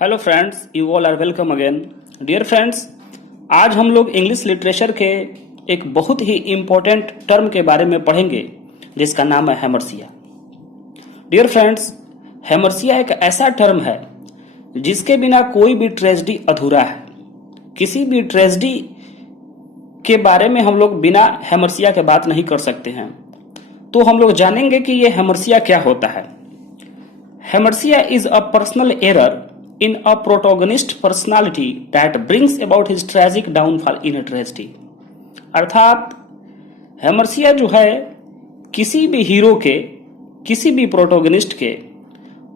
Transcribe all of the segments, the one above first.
Hello friends, you all are welcome again. Dear friends, आज हम लोग इंग्लिश लिटरेचर के एक बहुत ही इम्पोर्टेंट टर्म के बारे में पढ़ेंगे जिसका नाम है हैमरसिया। डियर फ्रेंड्स, हैमरसिया एक ऐसा टर्म है जिसके बिना कोई भी ट्रेजेडी अधूरा है। किसी भी ट्रेजेडी के बारे में हम लोग बिना हैमरसिया के बात नहीं कर सकते हैं। तो हम लोग जानेंगे कि ये हैमरसिया क्या होता है। Hamartia is a personal error in a protagonist personality that brings about his tragic downfall in a tragedy। अर्थात हैमरसिया जो है किसी भी हीरो के, किसी भी प्रोटोगनिस्ट के,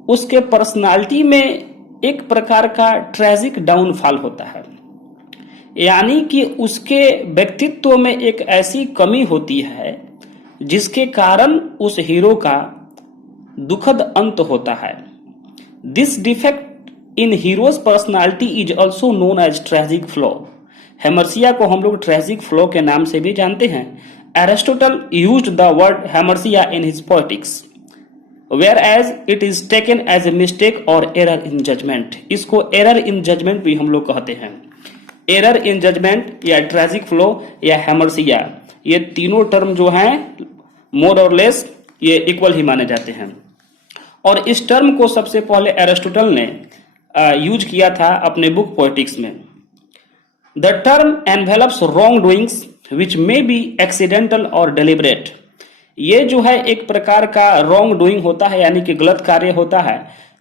उसके पर्सनालिटी में एक प्रकार का ट्रेजिक डाउनफॉल होता है, यानी कि उसके व्यक्तित्व में एक ऐसी कमी होती है जिसके कारण उस हीरो का दुखद अंत होता है। This defect in hero's personality is also known as tragic flaw. Hamartia को हम लोग ट्रेजिक फ्लॉ के नाम से भी जानते हैं। Aristotle used the word hamartia in his poetics, whereas it is taken as a mistake और एरर इन जजमेंट। इसको एरर इन जजमेंट भी हम लोग कहते हैं। एरर इन जजमेंट या ट्रेजिक फ्लॉ या हैमरसिया, ये तीनों टर्म जो हैं मोर और लेस ये इक्वल ही माने जाते हैं। और इस टर्म को सबसे पहले एरिस्टोटल ने यूज किया था अपने बुक पोएटिक्स में। The term envelopes wrong doings which may be accidental और डेलिबरेट। ये जो है एक प्रकार का रॉन्ग डूइंग होता है, यानी कि गलत कार्य होता है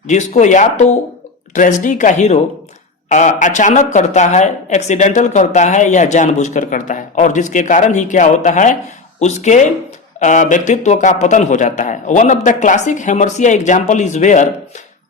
जिसको या तो ट्रेजेडी का हीरो अचानक करता है, एक्सीडेंटल करता है या जानबूझकर करता है, और जिसके कारण ही क्या होता है, उसके व्यक्तित्व का पतन हो जाता है। One of the classic hamartia example is where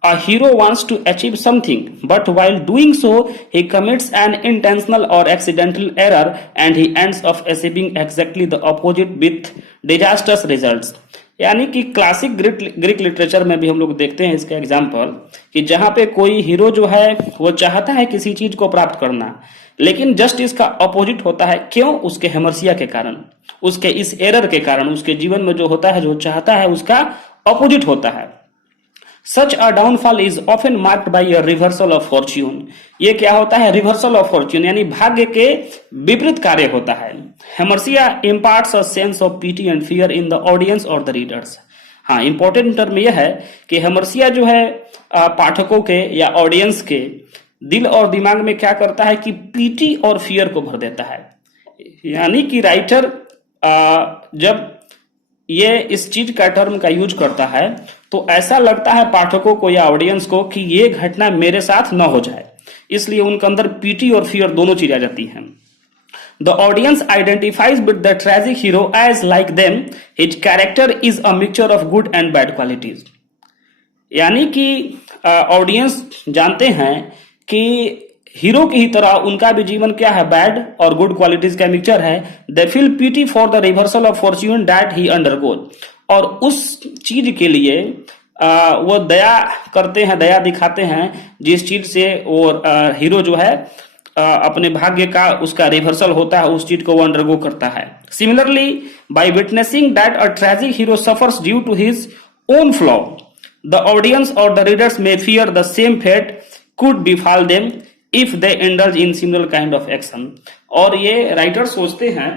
a hero wants to achieve something, but while doing so, he commits an intentional or accidental error and he ends up achieving exactly the opposite with disastrous results। यानी कि classic Greek literature में भी हम लोग देखते हैं इसका example कि जहां पे कोई हीरो जो है वो चाहता है किसी चीज को प्राप्त करना, लेकिन जस्ट इसका अपोजिट होता है। क्यों? उसके हैमरसिया के कारण, उसके इस एरर के कारण उसके जीवन में जो होता है, जो चाहता है, उसका अपोजिट होता है। Such a downfall is often marked by a reversal of fortune। ये क्या होता है? रिवर्सल ऑफ फॉर्च्यून, यानी भाग्य के विपरीत कार्य होता है। हैमरसिया imparts a sense of pity and fear in the audience or the readers। हाँ, इंपॉर्टेंट टर्म यह है कि हैमरसिया जो है पाठकों के या ऑडियंस के दिल और दिमाग में क्या करता है कि पीटी और फियर को भर देता है। यानी कि राइटर जब ये इस चीज का टर्म का यूज करता है तो ऐसा लगता है पाठकों को या ऑडियंस को कि ये घटना मेरे साथ न हो जाए, इसलिए उनके अंदर पीटी और फियर दोनों चीजें आ जाती हैं। The audience identifies with the tragic hero as like them his character is a mixture of good and bad qualities. यानी कि ऑडियंस जानते हैं कि हीरो की ही तरह उनका भी जीवन क्या है, बैड और गुड क्वालिटीज का मिक्सचर है। They feel PT for the reversal of Fortune that he undergoes. और उस चीज के लिए वो दया करते हैं, दया दिखाते हैं जिस चीज से वो हीरो जो है अपने भाग्य का उसका रिवर्सल होता है, उस चीज को वो अंडरगो करता है। Similarly by witnessing that a tragic hero suffers due to his own flaw, the audience और द रीडर्स में fear the same fate could befall them if they indulge in similar kind of action. और ये writer सोचते हैं,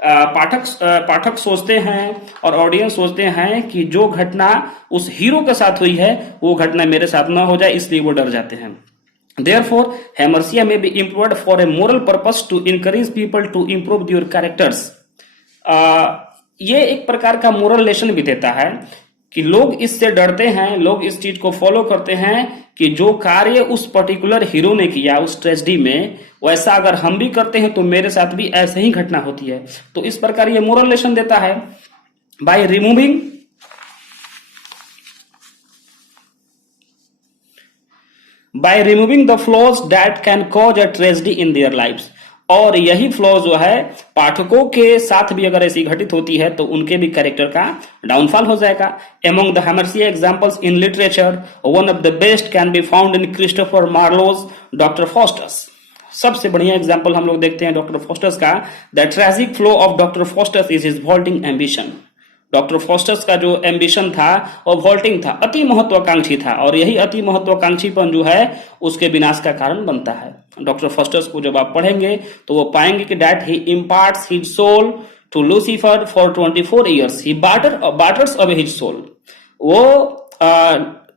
पाठक सोचते हैं और audience सोचते हैं कि जो घटना उस हीरो के साथ हुई है वो घटना मेरे साथ ना हो जाए, इसलिए वो डर जाते हैं। Therefore, हैमरसिया may be employed for a moral purpose to encourage people to improve their characters। ये एक प्रकार का मोरल लेसन भी देता है कि लोग इससे डरते हैं, लोग इस चीज को फॉलो करते हैं कि जो कार्य उस पर्टिकुलर हीरो ने किया उस ट्रेजेडी में, वैसा अगर हम भी करते हैं तो मेरे साथ भी ऐसे ही घटना होती है। तो इस प्रकार ये मोरल लेसन देता है। By removing the flaws that can cause a tragedy in their lives. और यही फ्लॉ जो है पाठकों के साथ भी अगर ऐसी घटित होती है तो उनके भी कैरेक्टर का डाउनफॉल हो जाएगा। Among the hamartia examples in literature, one of the best can be found in Christopher Marlowe's Doctor Faustus. सबसे बढ़िया एग्जांपल हम लोग देखते हैं डॉक्टर फॉस्टस का। The tragic flaw of Doctor Faustus is his vaulting ambition. Doctor Faustus का जो ambition था और वोल्टिंग था, अति महत्वाकांक्षी था, और यही अति महत्वाकांक्षीपन जो है उसके विनाश का कारण बनता है। डॉक्टर फॉस्टस को जब आप पढ़ेंगे तो वो पाएंगे कि that he imparts his soul to Lucifer for 24 years, he barters away his soul. वो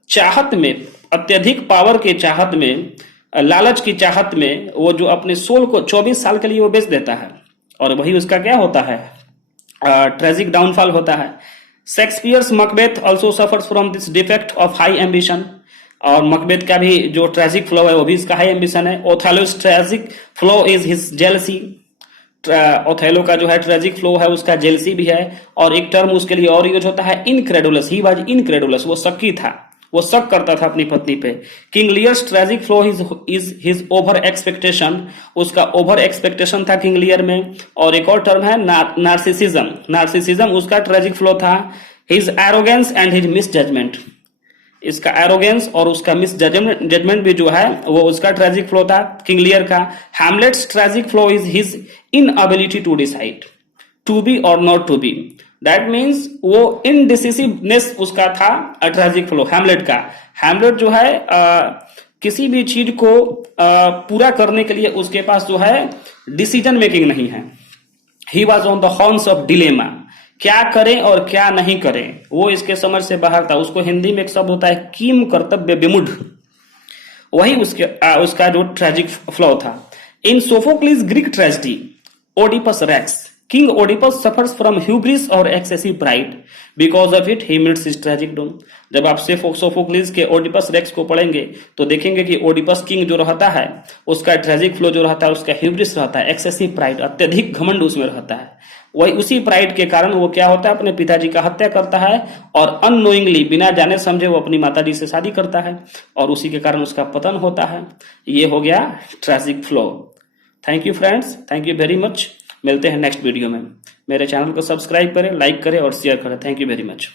चाहत में, अत्यधिक पावर के चाहत में, लालच की चाहत में वो जो अपने सोल को 24 साल के लिए वो बेच देता है, और वही उसका क्या होता है, ट्रेजिक डाउनफॉल होता है। Shakespeare's Macbeth also suffers from this defect of high ambition, और मकबेथ का भी जो ट्रेजिक फ्लो है वो भी इसका हाई एम्बिशन है। Othello's tragic flaw is his jealousy, Othello का जो है ट्रेजिक फ्लो है उसका जेलसी भी है। और एक टर्म उसके लिए और यूज होता है, इनक्रेडुलस, ही वाज इनक्रेडुलस, वो शक्की था, वो शक करता था अपनी पत्नी पे। King Lear's tragic flaw is his over expectation, उसका ओवर एक्सपेक्टेशन था किंग लियर में। और एक और टर्म है नार्सिसिज्म, नार्सिसिज्म उसका ट्रेजिक फ्लो था। His arrogance and his misjudgement, इसका एरोगेंस और उसका मिस जजमेंट भी जो है वो उसका ट्रेजिक फ्लो था किंग लियर का। Hamlet's tragic flaw is his inability to decide to be और not to be, that means वो इनडिसिसिवनेस उसका था ट्रेजिक फ्लो हैमलेट का। हैमलेट जो है किसी भी चीज को पूरा करने के लिए उसके पास जो है डिसीजन मेकिंग नहीं है। He was on the horns of dilemma, क्या करें और क्या नहीं करें वो इसके समझ से बाहर था। उसको हिंदी में एक शब्द होता है कीम कर्तव्य विमुढ़, वही उसका जो ट्रेजिक फ्लो था। In Sophocles Greek tragedy Oedipus Rex, King Oedipus suffers from hubris or excessive pride. Because of it, he meets his tragic doom. जब आप सोफोक्लिस के ओडिपस रेक्स को पढ़ेंगे तो देखेंगे कि ओडिपस किंग जो रहता है उसका ट्रेजिक फ्लो जो रहता है उसका ह्यूब्रिस रहता है, एक्सेसिव प्राइड, अत्यधिक घमंड उसमें रहता है। वही उसी प्राइड के कारण वो क्या होता है, अपने पिताजी का हत्या करता है और अननोइंगली, बिना जाने समझे वो अपनी माताजी से शादी करता है और उसी के कारण उसका पतन होता है। ये हो गया tragic flow. Thank you friends, thank you very much. मिलते हैं नेक्स्ट वीडियो में। मेरे चैनल को सब्सक्राइब करें, लाइक करें और शेयर करें। Thank you very much.